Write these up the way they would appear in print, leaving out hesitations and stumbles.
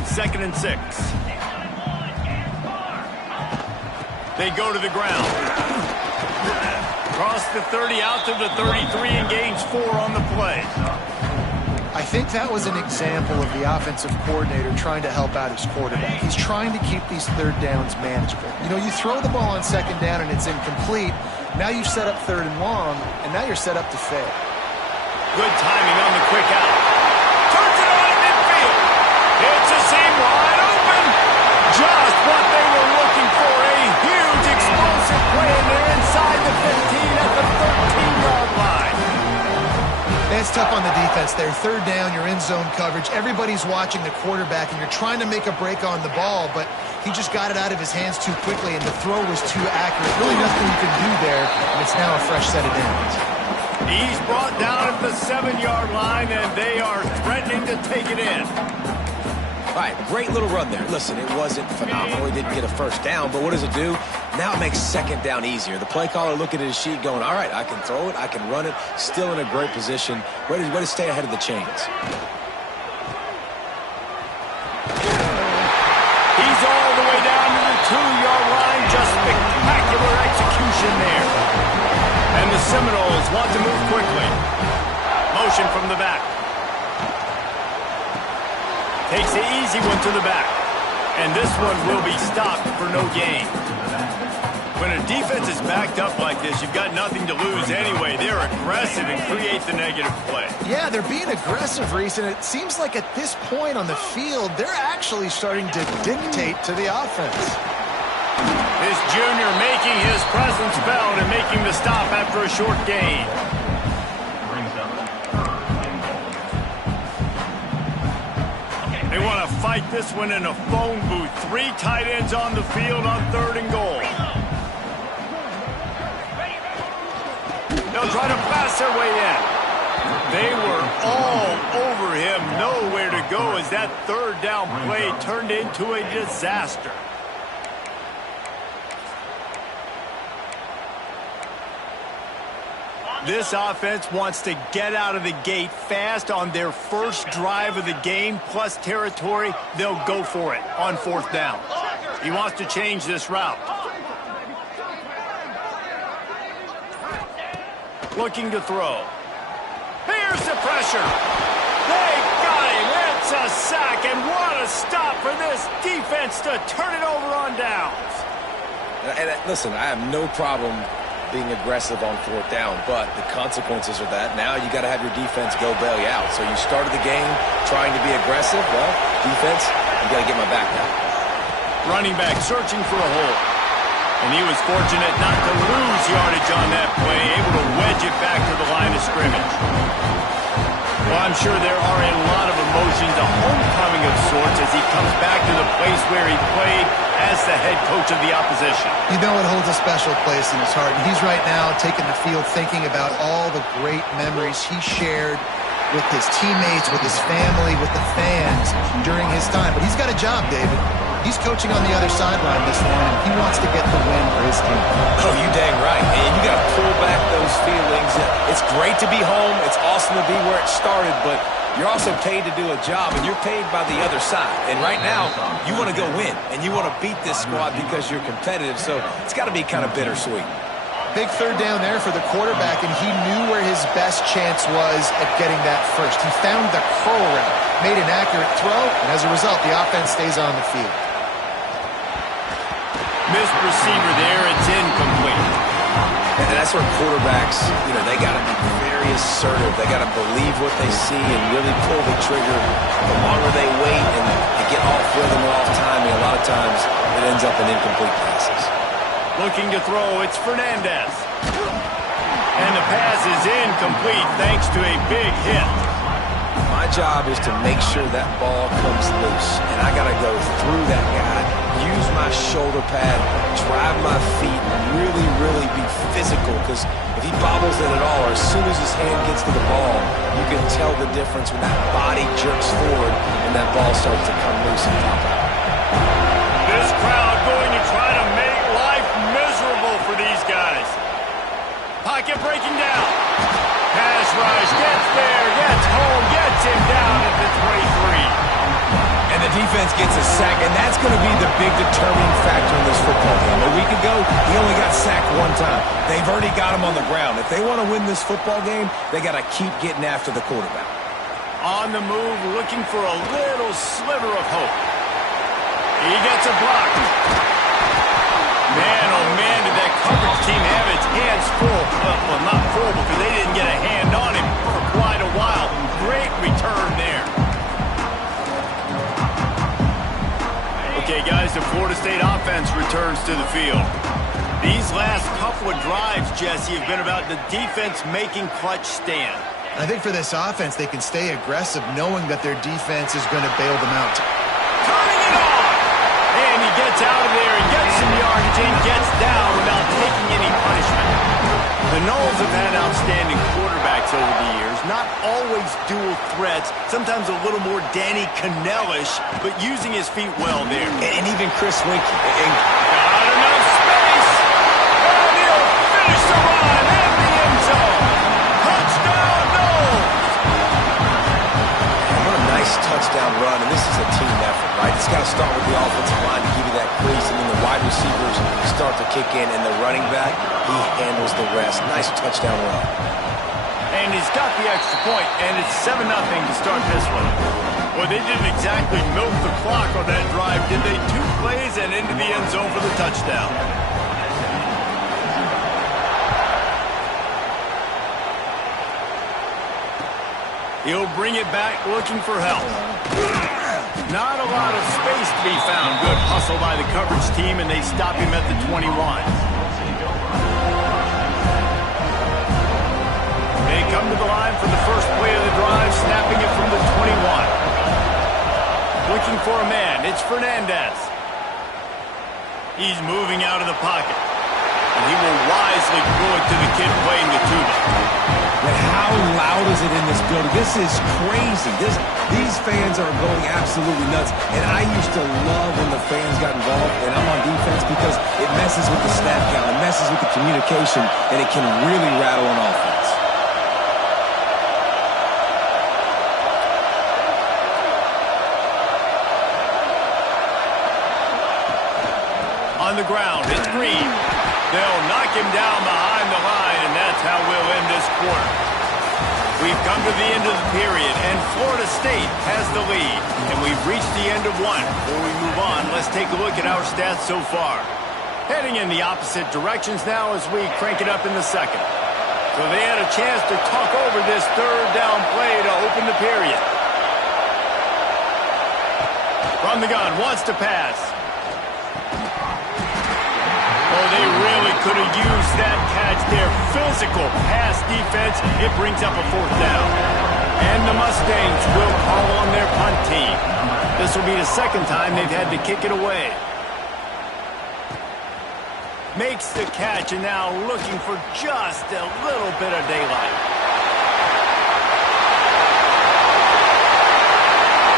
It's 2nd and 6. They go to the ground. Cross the 30 out to the 33 and gains 4 on the play. I think that was an example of the offensive coordinator trying to help out his quarterback. He's trying to keep these third downs manageable. You know, you throw the ball on 2nd down and it's incomplete. Now you've set up 3rd and long, and now you're set up to fail. Good timing on the quick out. Turns it on in midfield. It's a seam wide open. Just what they were looking for. A huge explosive play, and they're inside the 15 at the 13-yard line. That's tough on the defense there. 3rd down, you're in zone coverage. Everybody's watching the quarterback, and you're trying to make a break on the ball, but he just got it out of his hands too quickly, and the throw was too accurate. Really nothing you can do there, and it's now a fresh set of downs. He's brought down at the 7-yard line, and they are threatening to take it in. All right, great little run there. Listen, it wasn't phenomenal. He didn't get a first down, but what does it do? Now it makes 2nd down easier. The play caller looking at his sheet going, all right, I can throw it, I can run it, still in a great position, ready to stay ahead of the chains. He's all the way down to the 2-yard line. Just spectacular execution there. And the Seminoles want to move quickly. Motion from the back. Takes the easy one to the back. And this one will be stopped for no gain. When a defense is backed up like this, you've got nothing to lose anyway. They're aggressive and create the negative play. Yeah, they're being aggressive, Reese, and it seems like at this point on the field, they're actually starting to dictate to the offense. This junior making his presence felt and making the stop after a short gain. They want to fight this one in a phone booth. 3 tight ends on the field on 3rd and goal. They'll try to pass their way in. They were all over him. Nowhere to go as that 3rd down play turned into a disaster. This offense wants to get out of the gate fast on their first drive of the game, plus territory. They'll go for it on 4th down. He wants to change this route. Looking to throw. Here's the pressure. They got him. It's a sack, and what a stop for this defense to turn it over on downs. And listen, I have no problem being aggressive on 4th down, but the consequences are that now you got to have your defense go bail you out. So you started the game trying to be aggressive. Well, defense, you got to get my back now. Running back searching for a hole. And he was fortunate not to lose yardage on that play, able to wedge it back to the line of scrimmage. Well, I'm sure there are a lot of emotions, a homecoming of sorts, as he comes back to the place where he played as the head coach of the opposition. You know it holds a special place in his heart, and he's right now taking the field thinking about all the great memories he shared with his teammates, with his family, with the fans during his time. But he's got a job, David. He's coaching on the other sideline this morning. He wants to get the win for his team. Oh, you dang right. And you got to pull back those feelings. It's great to be home. It's awesome to be where it started, but you're also paid to do a job, and you're paid by the other side. And right now, you want to go win, and you want to beat this squad because you're competitive, so it's got to be kind of bittersweet. Big 3rd down there for the quarterback, and he knew where his best chance was at getting that first. He found the curl route, made an accurate throw, and as a result, the offense stays on the field. Missed receiver there. It's incomplete. And that's where quarterbacks, you know, they got to be very assertive. They got to believe what they see and really pull the trigger. The longer they wait and they get off rhythm or off timing, a lot of times it ends up in incomplete passes. Looking to throw, it's Fernandez. And the pass is incomplete thanks to a big hit. My job is to make sure that ball comes loose, and I got to go through that guy, use my shoulder pad, drive my feet, and really, really be physical, because if he bobbles it at all, or as soon as his hand gets to the ball, you can tell the difference when that body jerks forward and that ball starts to come loose and pop out. This crowd going to try to make life miserable for these guys. Pocket breaking down. Pass rush, gets there, gets home, gets him down at the 23. And the defense gets a sack, and that's going to be the big determining factor in this football game. A week ago, he only got sacked one time. They've already got him on the ground. If they want to win this football game, they got to keep getting after the quarterback. On the move, looking for a little sliver of hope. He gets a block. Man, oh man, did that coverage team have its hands full. Well, not full because they didn't get a hand on him for quite a while. Great return there. Okay, guys, the Florida State offense returns to the field. These last couple of drives, Jesse, have been about the defense making clutch stand. I think for this offense, they can stay aggressive knowing that their defense is going to bail them out. Turning it on! And he gets out of there and gets some yardage and gets down without taking any punishment. The Noles have had outstanding quarterbacks over the years. Not always dual threats. Sometimes a little more Danny Cannell-ish, but using his feet well there. And even Chris Winkie. Got enough space! And he'll finish the run in the end zone. Touchdown, Noles! What a nice touchdown run, and this is a team effort, right? It's got to start with the offensive line to give you that crease, and then the wide receivers start to kick in, and the running back, he handles the rest. Nice touchdown run. And he's got the extra point, and it's 7-0 to start this one. Well, they didn't exactly milk the clock on that drive, did they? 2 plays and into the end zone for the touchdown. He'll bring it back looking for help. Not a lot of space to be found. Good hustle by the coverage team, and they stop him at the 21. They come to the line for the first play of the drive, snapping it from the 21. Looking for a man. It's Fernandez. He's moving out of the pocket. And he will wisely throw it to the kid playing the tuba. But how loud is it in this building? This is crazy. These fans are going absolutely nuts. And I used to love when the fans got involved, and I'm on defense, because it messes with the snap count, it messes with the communication, and it can really rattle an offense. On the ground, it's Green. They'll knock him down behind the line, and that's how we'll end this quarter. We've come to the end of the period, and Florida State has the lead. And we've reached the end of one. Before we move on, let's take a look at our stats so far. Heading in the opposite directions now as we crank it up in the second. So they had a chance to talk over this third down play to open the period. From the gun, wants to pass. Oh, they really could have used that catch there. Physical pass defense. It brings up a 4th down. And the Mustangs will call on their punt team. This will be the second time they've had to kick it away. Makes the catch, and now looking for just a little bit of daylight.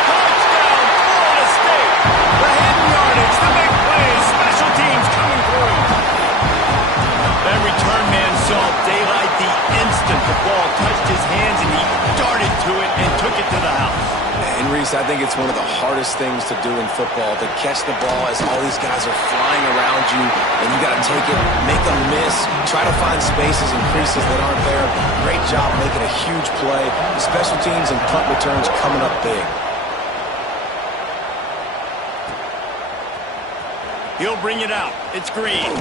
Touchdown, Florida State. The hidden yardage, the big plays, special teams coming through. That return man saw daylight the instant the ball touched his hands, and he darted to it and took it to the house. And Reese, I think it's one of the hardest things to do in football, to catch the ball as all these guys are flying around you, and you got to take it, make them miss, try to find spaces and creases that aren't there. Great job making a huge play. The special teams and punt returns coming up big. He'll bring it out. It's Green.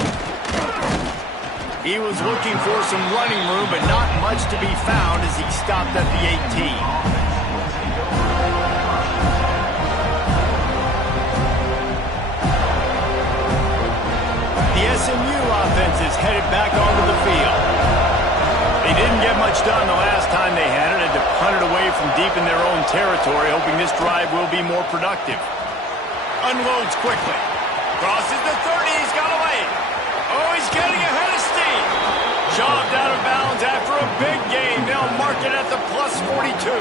He was looking for some running room, but not much to be found as he stopped at the 18. The SMU offense is headed back onto the field. They didn't get much done the last time they had it, had to punt it away from deep in their own territory, hoping this drive will be more productive. Unloads quickly. Crosses the 30, he's got away. Oh, he's getting ahead of steam. Shoved out of bounds after a big gain. They'll mark it at the plus 42.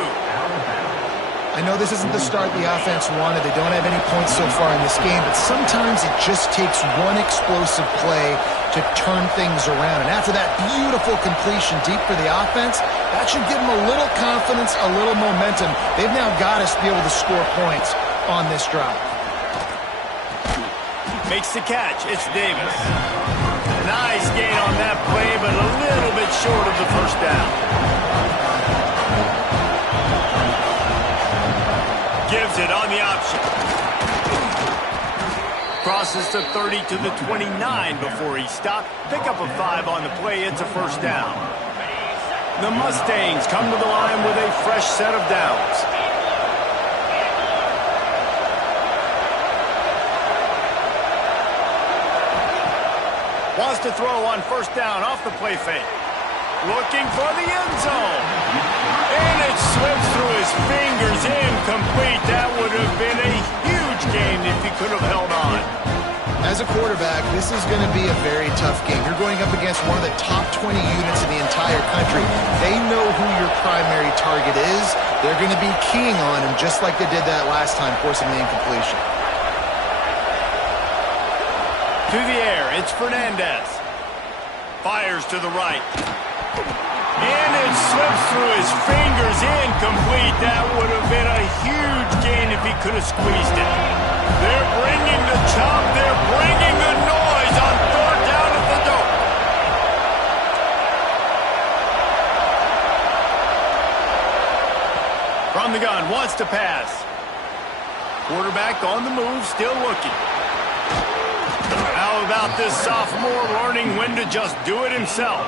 I know this isn't the start the offense wanted. They don't have any points so far in this game, but sometimes it just takes one explosive play to turn things around. And after that beautiful completion deep for the offense, that should give them a little confidence, a little momentum. They've now got us to be able to score points. on this drive. Makes the catch. It's Davis. Nice gain on that play, but a little bit short of the first down. Gives it on the option. Crosses to 30 to the 29 before he stopped. Pick up a 5 on the play. It's a first down. The Mustangs come to the line with a fresh set of downs. Wants to throw on first down off the play fake. Looking for the end zone. And it slips through his fingers. Incomplete. That would have been a huge gain if he could have held on. As a quarterback, this is going to be a very tough game. You're going up against one of the top 20 units in the entire country. They know who your primary target is. They're going to be keying on him just like they did that last time, forcing the incompletion. To the air, it's Fernandez. Fires to the right. And it slips through his fingers. Incomplete. That would have been a huge gain if he could have squeezed it. They're bringing the chop. They're bringing the noise on third down at the door. From the gun, wants to pass. Quarterback on the move, still looking. How about this sophomore learning when to just do it himself?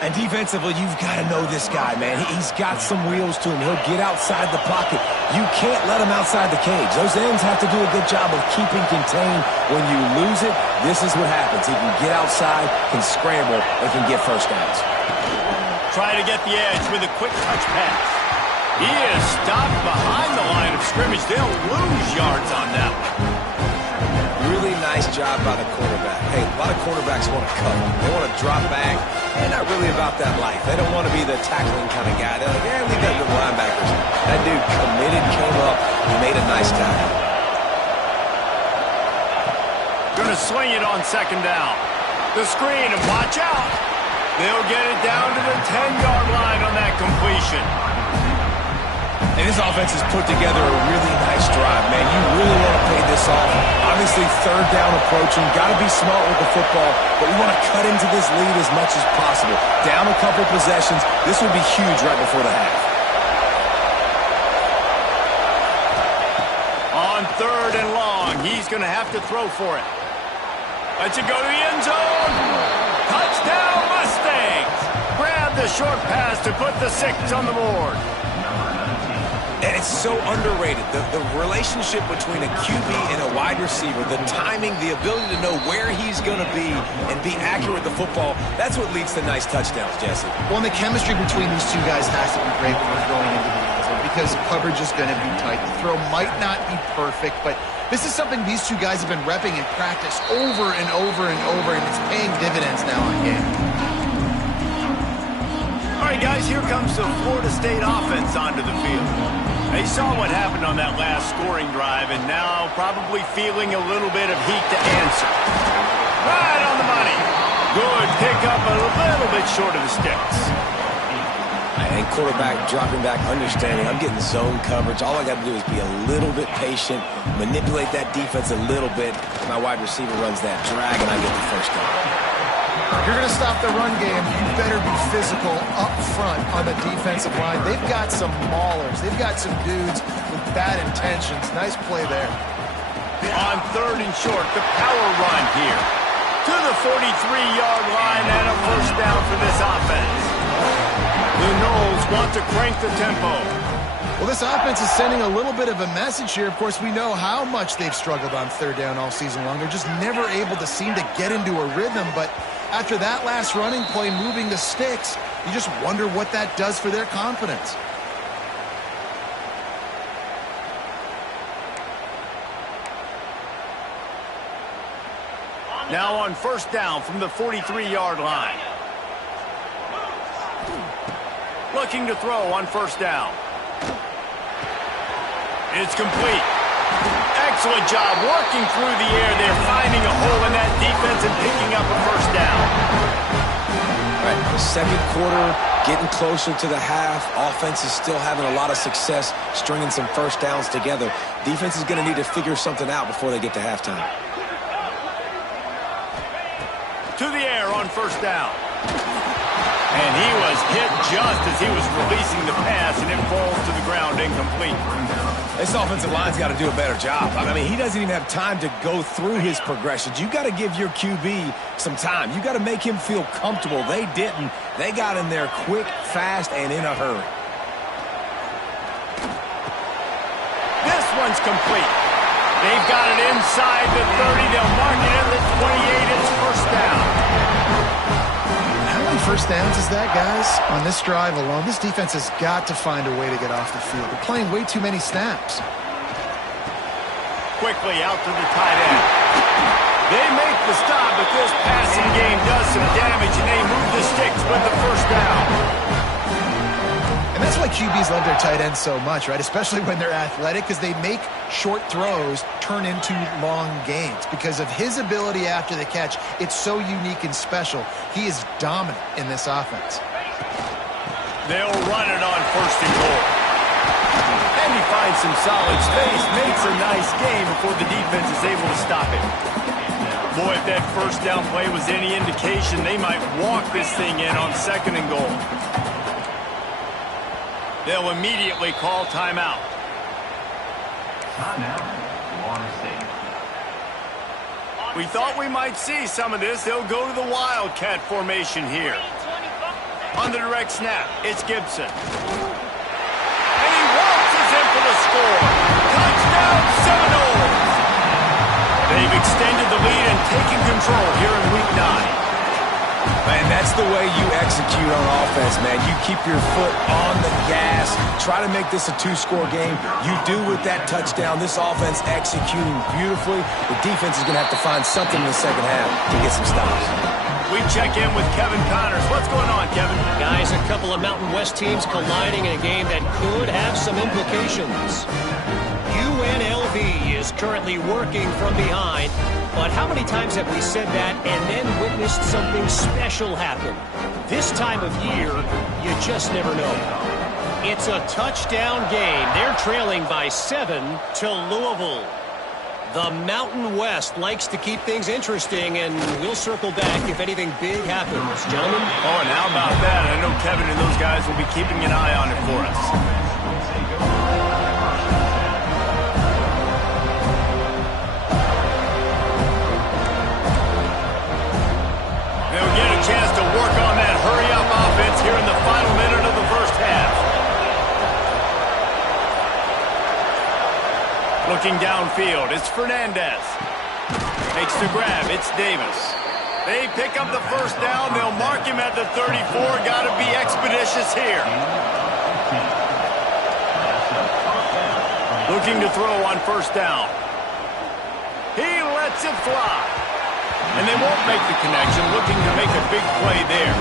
And defensively, you've got to know this guy, man. He's got some wheels to him. He'll get outside the pocket. You can't let him outside the cage. Those ends have to do a good job of keeping contained. When you lose it, this is what happens. He can get outside, can scramble, and can get first downs. Try to get the edge with a quick touch pass. He is stopped behind the line of scrimmage. They'll lose yards on that one. Really nice job by the quarterback. Hey, a lot of quarterbacks want to cover. They want to drop back. They're not really about that life. They don't want to be the tackling kind of guy. They're like, yeah, leave that to the linebackers. That dude committed, came up, he made a nice tackle. Going to swing it on second down. The screen, and watch out. They'll get it down to the 10-yard line on that completion. And this offense has put together a really nice drive, man. You really want to pay this off. Obviously, third down approaching. Got to be smart with the football, but we want to cut into this lead as much as possible. Down a couple possessions. This would be huge right before the half. On third and long, he's going to have to throw for it. Lets it go to the end zone. Touchdown, Mustangs. Grab the short pass to put the 6 on the board. And it's so underrated. The relationship between a QB and a wide receiver, the timing, the ability to know where he's going to be and be accurate with the football, that's what leads to nice touchdowns, Jesse. Well, and the chemistry between these two guys has to be great when we're going into the end zone because coverage is going to be tight. The throw might not be perfect, but this is something these two guys have been repping in practice over and over and over, and it's paying dividends now on game. All right, guys, here comes the Florida State offense onto the field. They saw what happened on that last scoring drive, and now probably feeling a little bit of heat to answer. Right on the money. Good pickup, a little bit short of the sticks. And quarterback dropping back, understanding I'm getting zone coverage. All I got to do is be a little bit patient, manipulate that defense a little bit. My wide receiver runs that drag, and I get the first down. If you're going to stop the run game, you better be physical up front on the defensive line. They've got some maulers. They've got some dudes with bad intentions. Nice play there. On third and short, the power run here. To the 43-yard line and a first down for this offense. The Noles want to crank the tempo. Well, this offense is sending a little bit of a message here. Of course, we know how much they've struggled on third down all season long. They're just never able to seem to get into a rhythm, but after that last running play moving the sticks, you just wonder what that does for their confidence. Now on first down from the 43-yard line. Looking to throw on first down. It's complete. Excellent job working through the air. They're finding a hole in that defense and picking up a first down. All right, the second quarter, Getting closer to the half. Offense is still having a lot of success stringing some first downs together. Defense is going to need to figure something out before they get to halftime. To the air on first down. And he was hit just as he was releasing the pass, and it falls to the ground incomplete. This offensive line's got to do a better job. I mean, he doesn't even have time to go through his progressions. You got to give your QB some time. You got to make him feel comfortable. They didn't. They got in there quick, fast, and in a hurry. This one's complete. They've got it inside the 30. They'll mark it at the 28. It's first down. How many first downs is that, guys? On this drive alone, this defense has got to find a way to get off the field. They're playing way too many snaps. Quickly out to the tight end. They make the stop, but this passing game does some damage, and they move the sticks with the first down. And that's why QBs love their tight ends so much, right? Especially when they're athletic, because they make short throws turn into long gains. Because of his ability after the catch, it's so unique and special. He is dominant in this offense. They'll run it on first and goal. And he finds some solid space, makes a nice game before the defense is able to stop it. Boy, if that first down play was any indication, they might walk this thing in on second and goal. They'll immediately call timeout. We thought we might see some of this. They'll go to the Wildcat formation here. On the direct snap, it's Gibson. And he waltzes in for the score. Touchdown, Seminoles! They've extended the lead and taken control here in Week 9. Man, that's the way you execute on offense, man. You keep your foot on the gas. Try to make this a two-score game. You do with that touchdown. This offense executing beautifully. The defense is going to have to find something in the second half to get some stops. We check in with Kevin Connors. What's going on, Kevin? Guys, a couple of Mountain West teams colliding in a game that could have some implications. UNLV is currently working from behind. But how many times have we said that and then witnessed something special happen? This time of year, you just never know. It's a touchdown game. They're trailing by 7 to Louisville. The Mountain West likes to keep things interesting, and we'll circle back if anything big happens. Gentlemen? Oh, and how about that? I know Kevin and those guys will be keeping an eye on it for us. Chance to work on that hurry-up offense here in the final minute of the first half. Looking downfield, it's Fernandez. Makes the grab, it's Davis. They pick up the first down. They'll mark him at the 34. Got to be expeditious here. Looking to throw on first down. He lets it fly. And they won't make the connection, looking to make a big play there.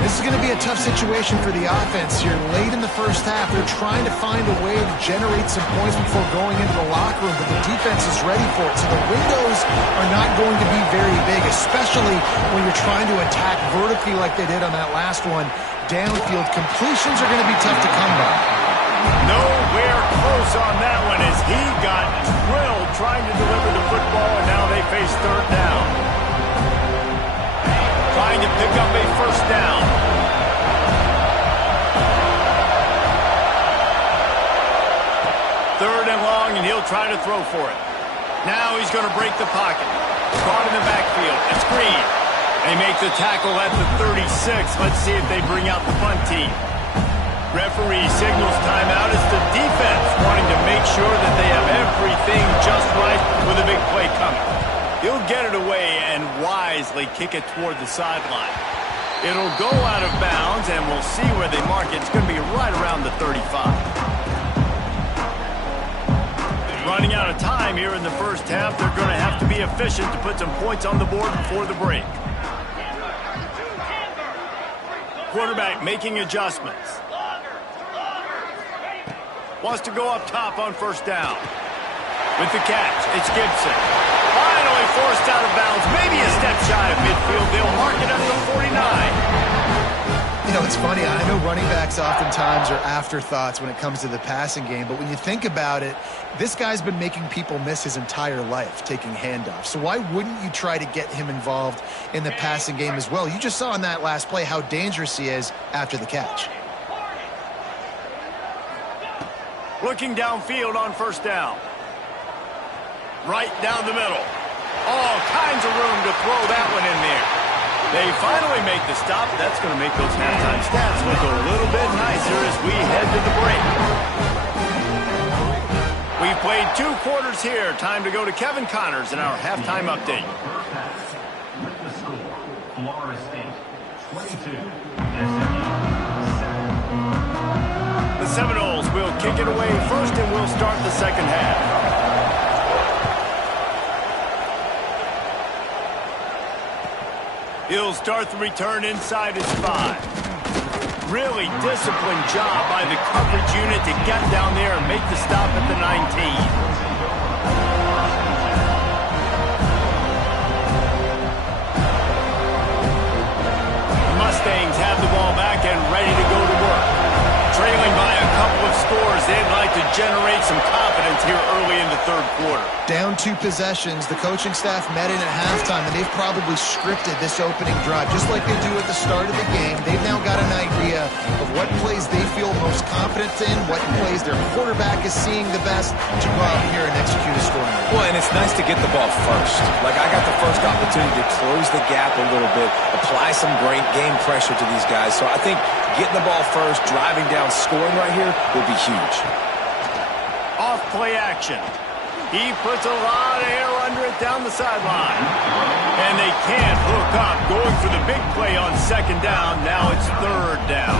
This is going to be a tough situation for the offense here. Late in the first half, they're trying to find a way to generate some points before going into the locker room, but the defense is ready for it. So the windows are not going to be very big, especially when you're trying to attack vertically like they did on that last one. Downfield completions are going to be tough to come by. Nowhere close on that one as he got drilled trying to deliver the football, and now they face third down. Trying to pick up a first down. Third and long, and he'll try to throw for it. Now he's going to break the pocket. Caught in the backfield. It's Green. They make the tackle at the 36. Let's see if they bring out the punt team. Referee signals timeout. It's the defense wanting to make sure that they have everything just right with a big play coming. He'll get it away and wisely kick it toward the sideline. It'll go out of bounds, and we'll see where they mark it. It's going to be right around the 35. Running out of time here in the first half. They're going to have to be efficient to put some points on the board before the break. Quarterback making adjustments. Wants to go up top on first down. With the catch, it's Gibson. Finally forced out of bounds. Maybe a step shy of midfield. They'll mark it at the 49. know, it's funny. I know running backs oftentimes are afterthoughts when it comes to the passing game, but when you think about it, this guy's been making people miss his entire life taking handoffs. So why wouldn't you try to get him involved in the passing game as well? You just saw in that last play how dangerous he is after the catch. Looking downfield on first down. Right down the middle. All kinds of room to throw that one in there. They finally make the stop. That's going to make those halftime stats look a little bit nicer as we head to the break. We've played 2 quarters here. Time to go to Kevin Connors in our halftime update. Florida State, 22. The Seminoles will kick it away first, and we'll start the second half. He'll start the return inside his 5. Really disciplined job by the coverage unit to get down there and make the stop at the 19. Mustangs have the ball back and ready to go to work. Trailing by a couple of scores, they'd like to generate some confidence here early in the third quarter. Down 2 possessions, the coaching staff met in at halftime, and they've probably scripted this opening drive, just like they do at the start of the game. They've now got an idea of what plays they feel most confident in, what plays their quarterback is seeing the best to go out here and execute a scoring. Well, and it's nice to get the ball first. Like, I got the first opportunity to close the gap a little bit, apply some great game pressure to these guys. So I think getting the ball first, driving down, scoring right here will be huge. Off play action. He puts a lot of air under it down the sideline. And they can't hook up. Going for the big play on second down. Now it's third down.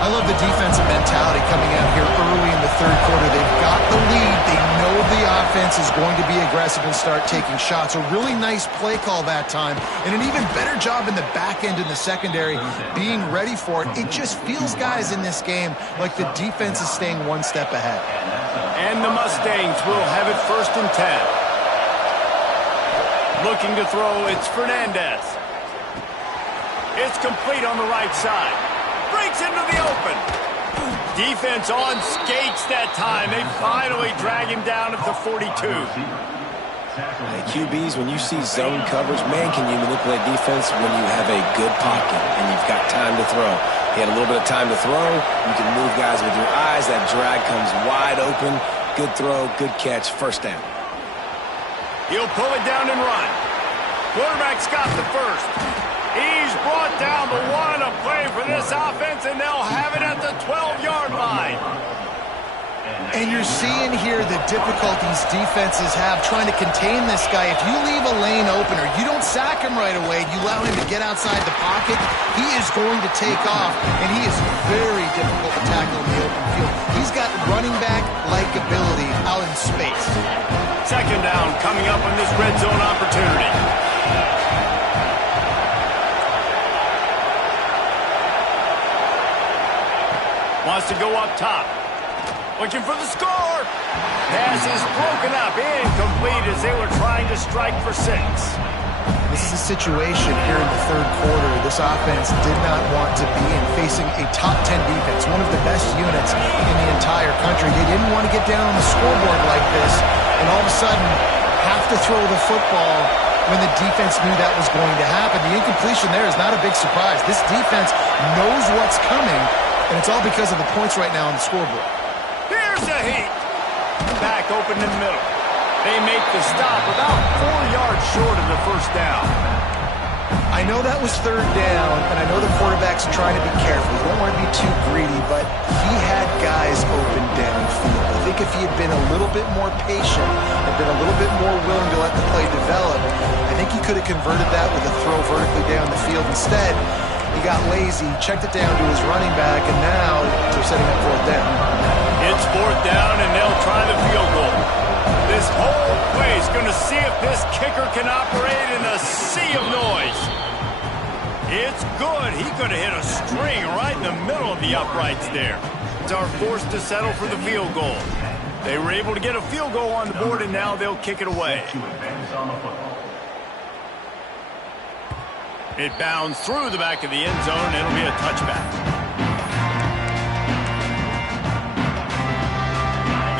I love the defensive mentality coming out here early in the third quarter. They've got the lead. They know the offense is going to be aggressive and start taking shots. A really nice play call that time, and an even better job in the back end in the secondary being ready for it. It just feels, guys, in this game like the defense is staying one step ahead. And the Mustangs will have it first and 10. Looking to throw, it's Fernandez. It's complete on the right side. Breaks into the open. Defense on skates that time. They finally drag him down at the 42. Hey, QBs, when you see zone coverage, man, can you manipulate defense when you have a good pocket and you've got time to throw. He had a little bit of time to throw. You can move guys with your eyes. That drag comes wide open. Good throw, good catch, first down. He'll pull it down and run. Quarterback's got the first. He's brought down the 1, a play for this offense, and they'll have it at the 12-yard line. And you're seeing here the difficulties defenses have trying to contain this guy. If you leave a lane open or you don't sack him right away, you allow him to get outside the pocket, he is going to take off, and he is very difficult to tackle in the open field. He's got running back-like ability out in space. Second down coming up on this red zone opportunity. Wants to go up top. Looking for the score. Pass is broken up. Incomplete as they were trying to strike for 6. This is a situation here in the third quarter this offense did not want to be in, facing a top 10 defense, one of the best units in the entire country. They didn't want to get down on the scoreboard like this and all of a sudden have to throw the football when the defense knew that was going to happen. The incompletion there is not a big surprise. This defense knows what's coming, and it's all because of the points right now on the scoreboard. Here's the heat. Back open in the middle. They make the stop about 4 yards short of the first down. I know that was third down, and I know the quarterback's trying to be careful. You don't want to be too greedy, but he had guys open downfield. I think if he had been a little bit more patient and been a little bit more willing to let the play develop, I think he could have converted that with a throw vertically down the field. Instead, he got lazy, checked it down to his running back, and now they're setting up fourth down. It's fourth down, and they'll try the field goal. This whole play is going to see if this kicker can operate in a sea of noise. It's good. He could have hit a string right in the middle of the uprights there. It's our forced to settle for the field goal. They were able to get a field goal on the board, and now they'll kick it away. It bounds through the back of the end zone. It'll be a touchback.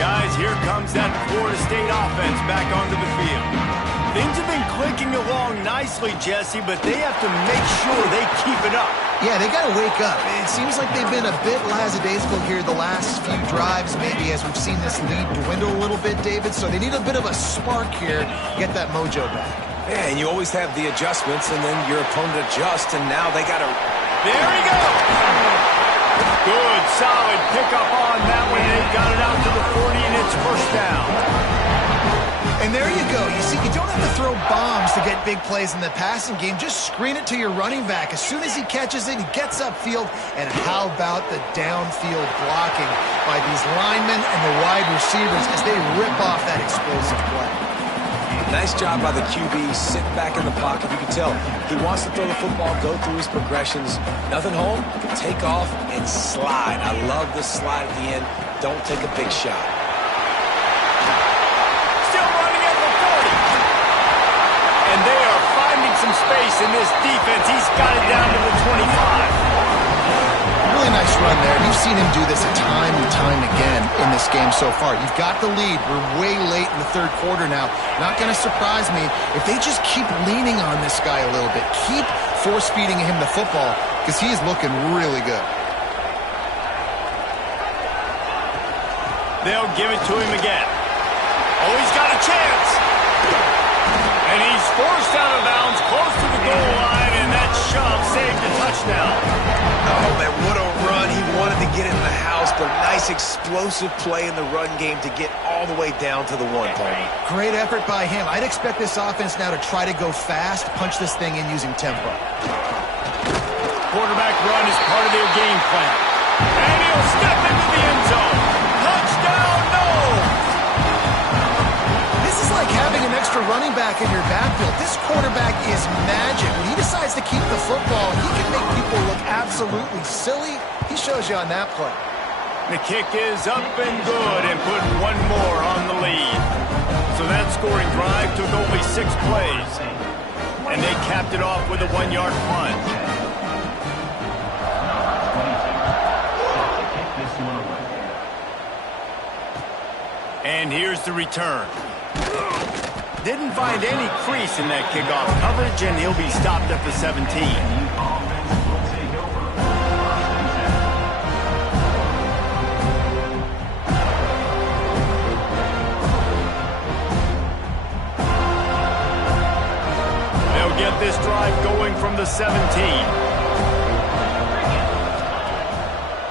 Guys, here comes that Florida State offense back onto the field. Things have been clicking along nicely, Jesse, but they have to make sure they keep it up. Yeah, they got to wake up. It seems like they've been a bit lackadaisical here the last few drives, maybe, as we've seen this lead dwindle a little bit, David. So they need a bit of a spark here to get that mojo back. Yeah, and you always have the adjustments, and then your opponent adjusts, and now they got to... There he goes! Good, solid pickup on that one. They got it out to the 40, and it's first down. And there you go. You see, you don't have to throw bombs to get big plays in the passing game. Just screen it to your running back. As soon as he catches it, he gets upfield. And how about the downfield blocking by these linemen and the wide receivers as they rip off that explosive play. Nice job by the QB, sit back in the pocket. You can tell he wants to throw the football, go through his progressions. Nothing home, take off, and slide. I love the slide at the end. Don't take a big shot. Still running at the 40. And they are finding some space in this defense. He's got it down to the 25. Really nice run there. You've seen him do this time and time again in this game so far. You've got the lead. We're way late in the third quarter now. Not going to surprise me if they just keep leaning on this guy a little bit. Keep force-feeding him the football because he is looking really good. They'll give it to him again. Oh, he's got a chance. And he's forced out of bounds close to the goal line, and that shove saved the touchdown. Oh, man, what a run. He wanted to get in the house, but nice explosive play in the run game to get all the way down to the 1 point. Great effort by him. I'd expect this offense now to try to go fast, punch this thing in using tempo. Quarterback run is part of their game plan. And he'll step into the end zone. Touchdown, no! This is like having an extra running back in your backfield. This quarterback is magic. When he decides to keep the football, he can make people look absolutely silly. He shows you on that play. The kick is up and good and put one more on the lead. So that scoring drive took only 6 plays. And they capped it off with a 1-yard plunge. And here's the return. Didn't find any crease in that kickoff coverage, and he'll be stopped at the 17. Get this drive going from the 17.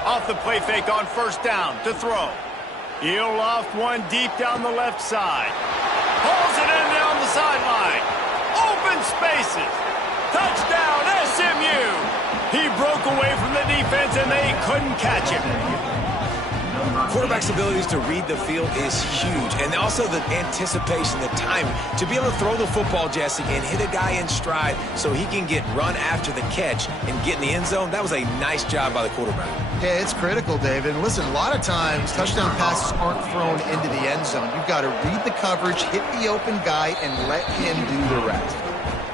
Off the play fake on first down to throw. He'll loft one deep down the left side. Pulls it in down the sideline. Open spaces. Touchdown, SMU. He broke away from the defense and they couldn't catch him. Quarterback's abilities to read the field is huge, and also the anticipation, the timing. To be able to throw the football, Jesse, and hit a guy in stride so he can get run after the catch and get in the end zone, that was a nice job by the quarterback. Yeah, it's critical, David. And listen, a lot of times touchdown passes aren't thrown into the end zone. You've got to read the coverage, hit the open guy, and let him do the rest.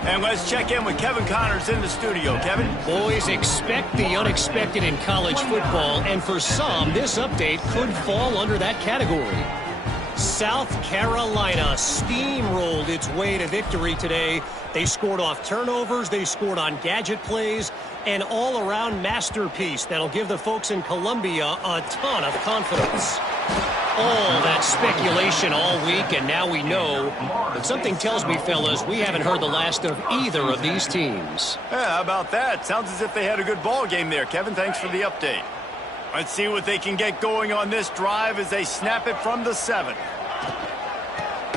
And let's check in with Kevin Connors in the studio. Kevin? Boys, expect the unexpected in college football, and for some, this update could fall under that category. South Carolina steamrolled its way to victory today. They scored off turnovers, they scored on gadget plays, an all-around masterpiece that'll give the folks in Columbia a ton of confidence. All that speculation all week, and now we know. But something tells me, fellas, we haven't heard the last of either of these teams. Yeah, how about that? Sounds as if they had a good ball game there, Kevin. Thanks for the update. Let's see what they can get going on this drive as they snap it from the 7.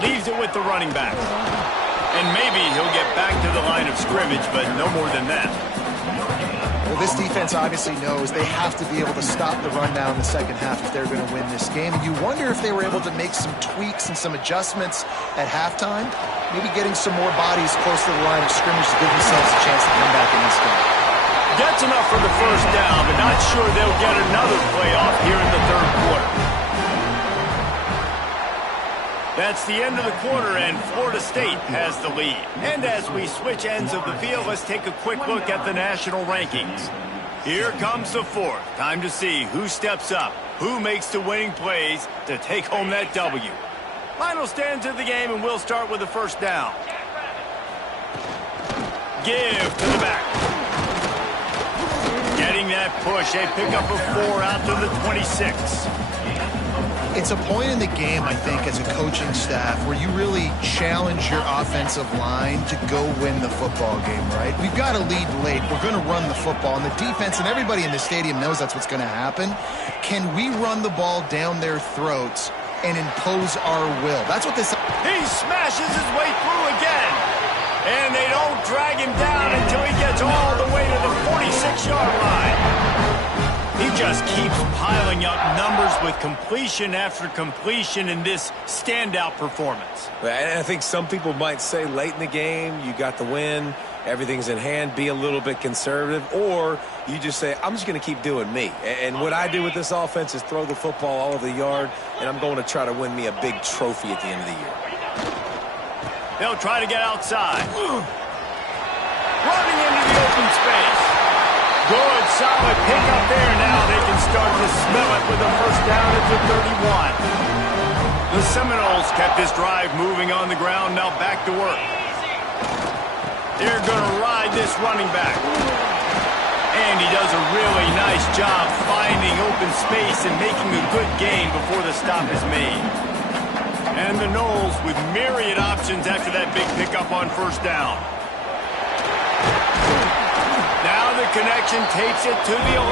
Leaves it with the running back. And maybe he'll get back to the line of scrimmage, but no more than that. Well, this defense obviously knows they have to be able to stop the run now in the second half if they're going to win this game. And you wonder if they were able to make some tweaks and some adjustments at halftime, maybe getting some more bodies close to the line of scrimmage to give themselves a chance to come back in this game. That's enough for the first down, but not sure they'll get another playoff here in the third quarter. That's the end of the quarter, and Florida State has the lead. And as we switch ends of the field, let's take a quick look at the national rankings. Here comes the fourth. Time to see who steps up, who makes the winning plays to take home that W. Final stands of the game, and we'll start with the first down. Give to the back. Getting that push, a pickup of 4 out to the 26. It's a point in the game, I think, as a coaching staff where you really challenge your offensive line to go win the football game, right? We've got to lead late. We're going to run the football, and the defense and everybody in the stadium knows that's what's going to happen. Can we run the ball down their throats and impose our will? That's what this... He smashes his way through again. And they don't drag him down until he gets all the way to the 46-yard line. He just keeps piling up numbers with completion after completion in this standout performance. And I think some people might say late in the game, you got the win, everything's in hand, be a little bit conservative, or you just say, I'm just going to keep doing me. And what I do with this offense is throw the football all over the yard, and I'm going to try to win me a big trophy at the end of the year. They'll try to get outside. Running into the open space. Good, solid pickup there. Now they can start to smell it with a first down at the 31. The Seminoles kept this drive moving on the ground. Now back to work. They're going to ride this running back. And he does a really nice job finding open space and making a good gain before the stop is made. And the Noles with myriad options after that big pickup on first down. Now the connection takes it to the 11.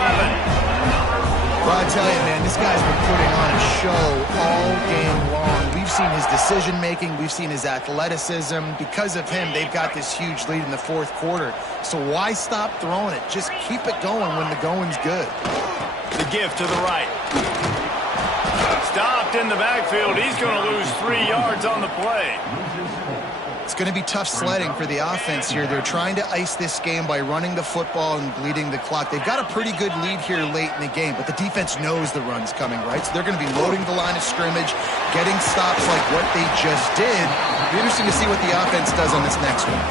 Well, I tell you, man, this guy's been putting on a show all game long. We've seen his decision-making. We've seen his athleticism. Because of him, they've got this huge lead in the fourth quarter. So why stop throwing it? Just keep it going when the going's good. The give to the right. Stopped in the backfield. He's going to lose 3 yards on the play. It's going to be tough sledding for the offense here. They're trying to ice this game by running the football and bleeding the clock. They've got a pretty good lead here late in the game, but the defense knows the run's coming, right? So they're going to be loading the line of scrimmage, getting stops like what they just did. It'll be interesting to see what the offense does on this next one.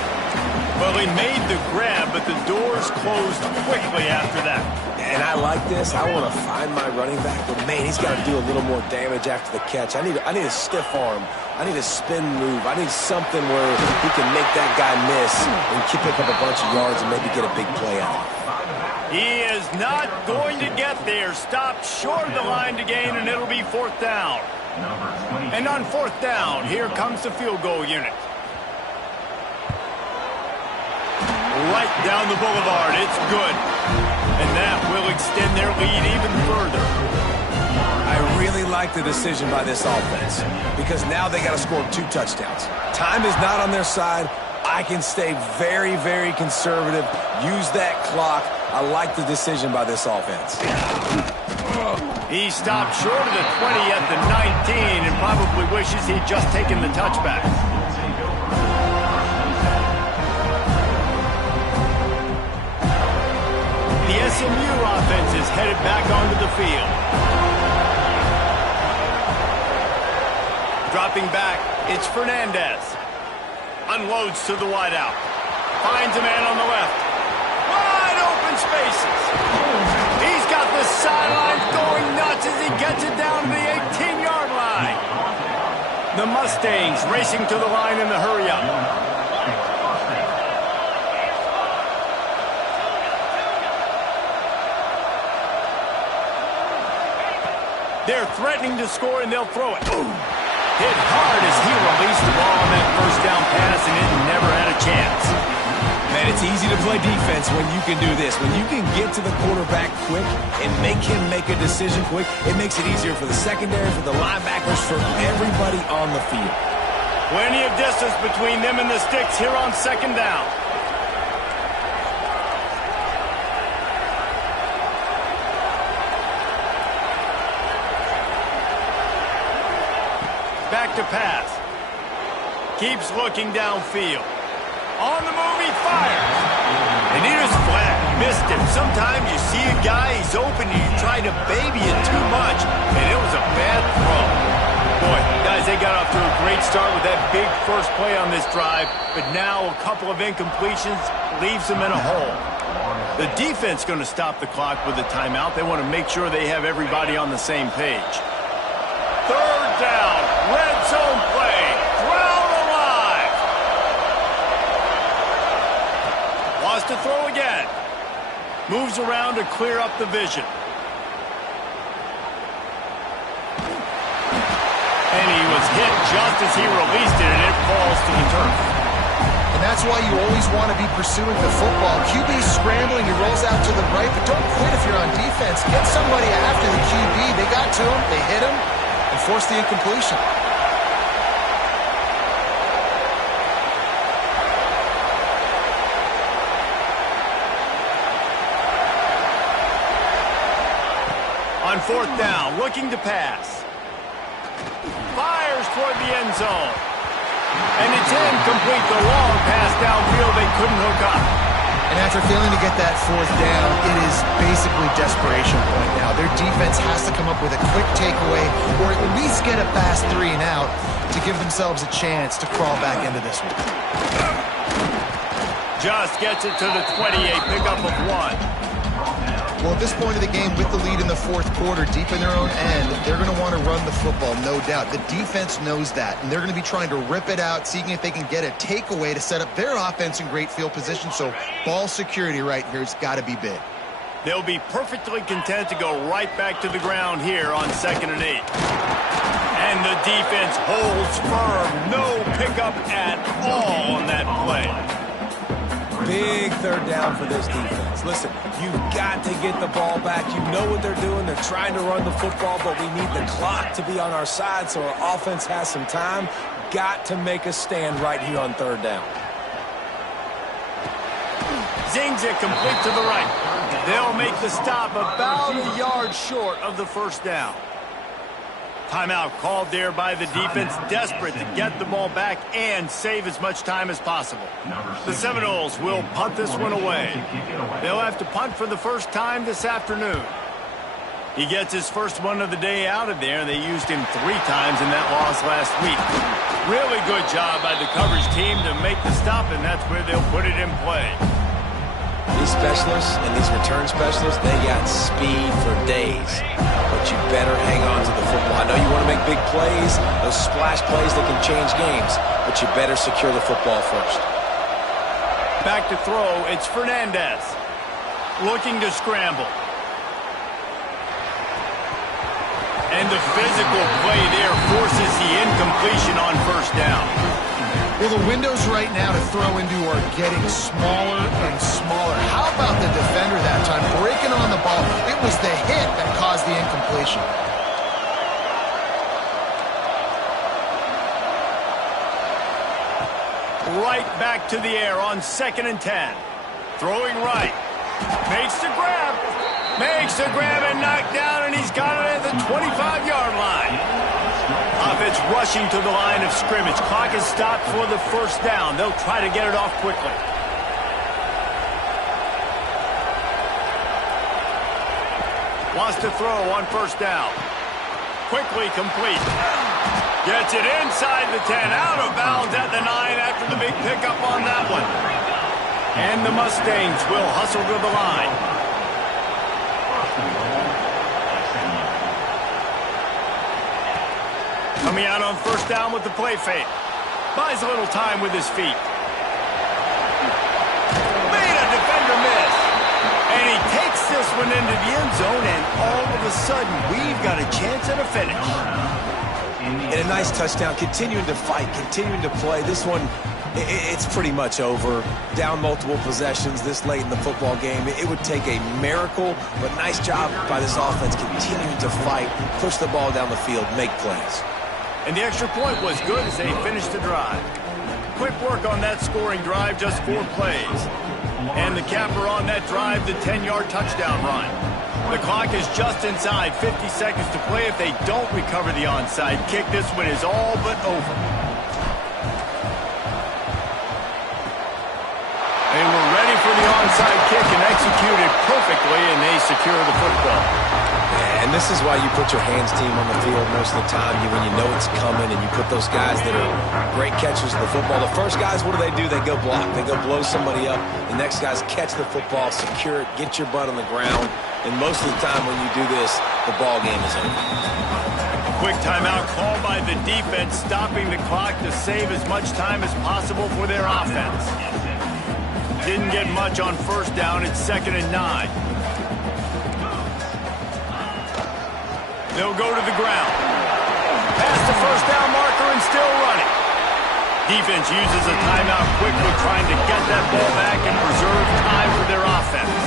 Well, he made the grab, but the doors closed quickly after that. And I like this. I want to find my running back, but man, he's got to do a little more damage after the catch. I need a stiff arm. I need a spin move. I need something where he can make that guy miss and pick up a bunch of yards and maybe get a big play out of it. He is not going to get there. Stopped short of the line to gain, and it'll be fourth down. And on fourth down, here comes the field goal unit. Right down the boulevard. It's good. And that will extend their lead even further. I really like the decision by this offense because now they got to score 2 touchdowns. Time is not on their side. I can stay very, very conservative, use that clock. I like the decision by this offense. He stopped short of the 20 at the 19 and probably wishes he'd just taken the touchback. The SMU offense is headed back onto the field. Dropping back, it's Fernandez. Unloads to the wideout. Finds a man on the left. Wide open spaces. He's got the sidelines going nuts as he gets it down to the 18-yard line. The Mustangs racing to the line in the hurry-up. They're threatening to score, and they'll throw it. Ooh. Hit hard as he released the ball on that first down pass, and it never had a chance. Man, it's easy to play defense when you can do this. When you can get to the quarterback quick and make him make a decision quick, it makes it easier for the secondary, for the linebackers, for everybody on the field. Plenty of distance between them and the sticks here on second down. Back to pass. Keeps looking downfield. On the move, he fires. And he was flat. Missed him. Sometimes you see a guy, he's open, and you try to baby it too much, and it was a bad throw. Boy, guys, they got off to a great start with that big first play on this drive, but now a couple of incompletions leaves them in a hole. The defense going to stop the clock with a timeout. They want to make sure they have everybody on the same page. Third down, red zone play, Brown alive. Wants to throw again. Moves around to clear up the vision. And he was hit just as he released it, and it falls to the turf. And that's why you always want to be pursuing the football. QB's scrambling, he rolls out to the right, but don't quit if you're on defense. Get somebody after the QB. They got to him, they hit him, and forced the incompletion. On fourth down, looking to pass. Fires toward the end zone. And it's incomplete. The long pass downfield they couldn't hook up. And after failing to get that fourth down, it is basically desperation point now. Their defense has to come up with a quick takeaway or at least get a fast 3 and out to give themselves a chance to crawl back into this one. Just gets it to the 28, pickup of 1. Well, at this point of the game, with the lead in the fourth quarter, deep in their own end, they're going to want to run the football, no doubt. The defense knows that, and they're going to be trying to rip it out, seeing if they can get a takeaway to set up their offense in great field position. So ball security right here has got to be big. They'll be perfectly content to go right back to the ground here on 2nd and 8. And the defense holds firm. No pickup at all on that play. Big third down for this defense. Listen, you've got to get the ball back. You know what they're doing. They're trying to run the football, but we need the clock to be on our side so our offense has some time. Got to make a stand right here on third down. Zings it complete to the right. They'll make the stop about a yard short of the first down. Timeout called there by the defense, desperate to get the ball back and save as much time as possible. The Seminoles will punt this one away. They'll have to punt for the first time this afternoon. He gets his first one of the day out of there. They used him 3 times in that loss last week. Really good job by the coverage team to make the stop, and that's where they'll put it in play. These specialists and these return specialists, they got speed for days. But you better hang on to the football. I know you want to make big plays, those splash plays that can change games, but you better secure the football first. Back to throw, it's Fernandez. Looking to scramble. And the physical play there forces the incompletion on first down. Well, the windows right now to throw into are getting smaller and smaller. How about the defender that time breaking on the ball? It was the hit that caused the incompletion. Right back to the air on 2nd and 10. Throwing right. Makes the grab. Makes the grab and knocked down, and he's got it at the 25-yard line. Offense rushing to the line of scrimmage. Clock is stopped for the first down. They'll try to get it off quickly. Wants to throw on first down. Quickly complete. Gets it inside the 10. Out of bounds at the 9 after the big pickup on that one. And the Mustangs will hustle to the line. Coming out on first down with the play fake. Buys a little time with his feet. Made a defender miss. And he takes this one into the end zone, and all of a sudden, we've got a chance at a finish. And a nice touchdown, continuing to fight, continuing to play. This one, it's pretty much over. Down multiple possessions this late in the football game. It would take a miracle, but nice job by this offense continuing to fight, push the ball down the field, make plays. And the extra point was good as they finished the drive. Quick work on that scoring drive, just 4 plays. And the capper on that drive, the 10-yard touchdown run. The clock is just inside 50 seconds to play. If they don't recover the onside kick, this one is all but over. They were ready for the onside kick and executed perfectly, and they secure the football. And this is why you put your hands team on the field most of the time. When you know it's coming and you put those guys that are great catchers of the football. The first guys, what do? They go block. They go blow somebody up. The next guys catch the football, secure it, get your butt on the ground. And most of the time when you do this, the ball game is over. Quick timeout called by the defense, stopping the clock to save as much time as possible for their offense. Didn't get much on first down. It's 2nd and 9. They'll go to the ground. Past the first down marker and still running. Defense uses a timeout quickly, trying to get that ball back and preserve time for their offense.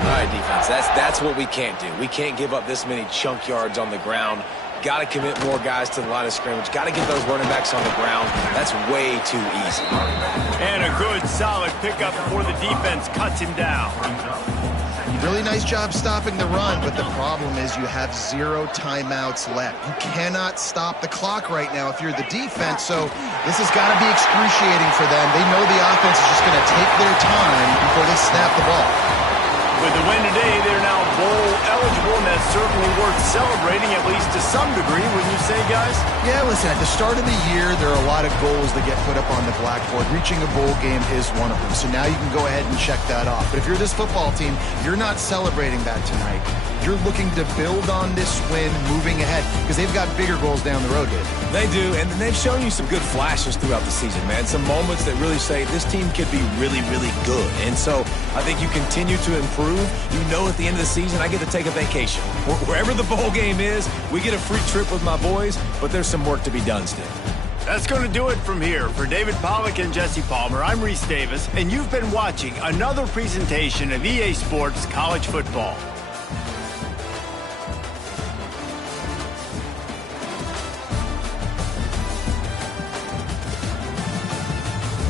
All right, defense, that's what we can't do. We can't give up this many chunk yards on the ground. Got to commit more guys to the line of scrimmage. Got to get those running backs on the ground. That's way too easy. And a good, solid pickup before the defense cuts him down. Really nice job stopping the run, but the problem is you have 0 timeouts left. You cannot stop the clock right now if you're the defense, so this has got to be excruciating for them. They know the offense is just going to take their time before they snap the ball. With the win today, they're now bowl eligible, and that's certainly worth celebrating, at least to some degree, wouldn't you say, guys? Yeah, listen, at the start of the year, there are a lot of goals that get put up on the blackboard. Reaching a bowl game is one of them, so now you can go ahead and check that off. But if you're this football team, you're not celebrating that tonight. You're looking to build on this win moving ahead, because they've got bigger goals down the road, Dave. They do, and they've shown you some good flashes throughout the season, man. Some moments that really say this team could be really, really good. And so I think you continue to improve. You know at the end of the season, I get to take a vacation. Wherever the bowl game is, we get a free trip with my boys, but there's some work to be done still. That's going to do it from here. For David Pollack and Jesse Palmer, I'm Reese Davis, and you've been watching another presentation of EA Sports College Football.